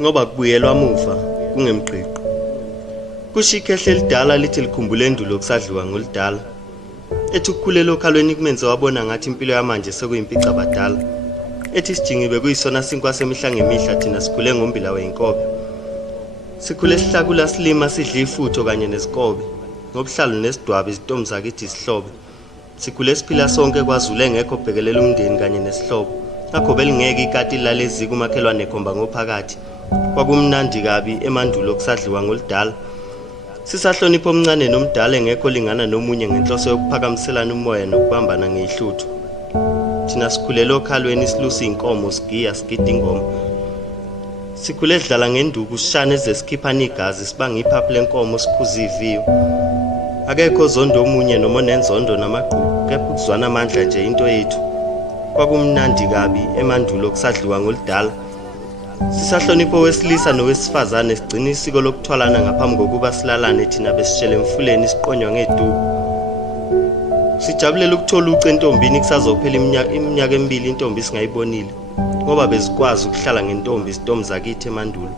ngoba kubuyelwa muva kungemgqiqo. Kusho ikhehle elidala lithi likhumbule endulo kusadliwa ngolidala. Ethi ukukhulela okhalweni kumenze wabona ngathi impilo yamanje sekuyimpica badala. Ethi sijingibe kuyisona sinkwa semihla ngemihla thina sikhule ngombila weyinkobe. Sikhule sihlakula silima sidla ifutho kanye nezikobe. Ngobuhlalo nesidwabi izintombi zakithi isihlobo. Sikhule siphila sonke kwaZulu engekho bhekelela umndeni kanye nesihlobo. Ngakho belingeke ikati lalezi kumakhelwane ekhomba ngophakathi. Kwakumnandi kabi emandulo kusadliwa ngolidala. Sisahlonipha omncane nomdala engekho lingana nomunye ngenhloso yokuphakamiselana umoya nokubambana ngehluthu. Thina sikhulela okhalweni silusa inkomo sigiya sigida ingoma. Sikhule sidlala ngenduku sishane ezesikhipha igazi sibanga iphaphu lenkomo sikhuza iviyo. Akekho zondo omunye noma nenzondo namaqhubu kepha ukuzwana amandla nje into yethu. Kwakumnandi kabi emandulo kusadliwa ngolidala. Sisahlonipha owesilisa nowesifazane sigcina isiko lokuthwalana ngaphambi kokuba silalane thina besishele emfuleni siqonywa ngeduku. Sijabulela ukuthola uce entombini kusazophela iminyaka emibili intombi singayibonile ngoba bezikwazi ukuhlala ngentombi izintombi zakithi emandulo.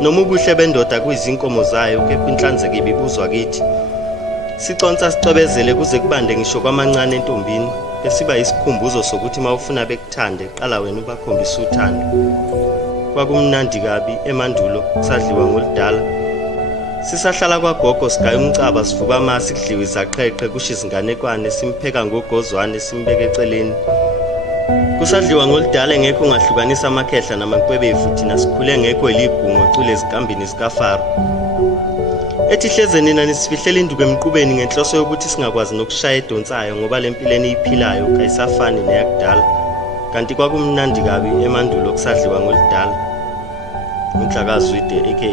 Noma ubuhle bendoda kuyizinkomo zayo kepha inhlanzeko ibibuzwa kithi. Siconsa sicwebezele kuze kubande ngisho kwamancane entombini besiba isikhumbuzo sokuthi mawufuna bekuthande qala wena ubakhombisa uthando. Kwakumnandi kabi emandulo kusadliwa ngolidala. Sisahlala kwagogo sigaya umcaba sivuba amasi kudliwa izaqheqhe kusho izinganekwane simpheka ngogozwane simbeke eceleni. Kusadliwa ngolidala engekho ngahlukanisa amakhehla namankwebefu thina sikhule ngekho elibhungu ocule ezikambini zikaFaro. Ethi hleze nina nisifihlela induku emqubeni ngenhloso yokuthi singakwazi nokushaya edonsayo ngoba lempileni iphilayo kayisafani neyakudala. Kanti kwakumnandi kabi emandulo kusadliwa ngolidala. uNhlakazwide aka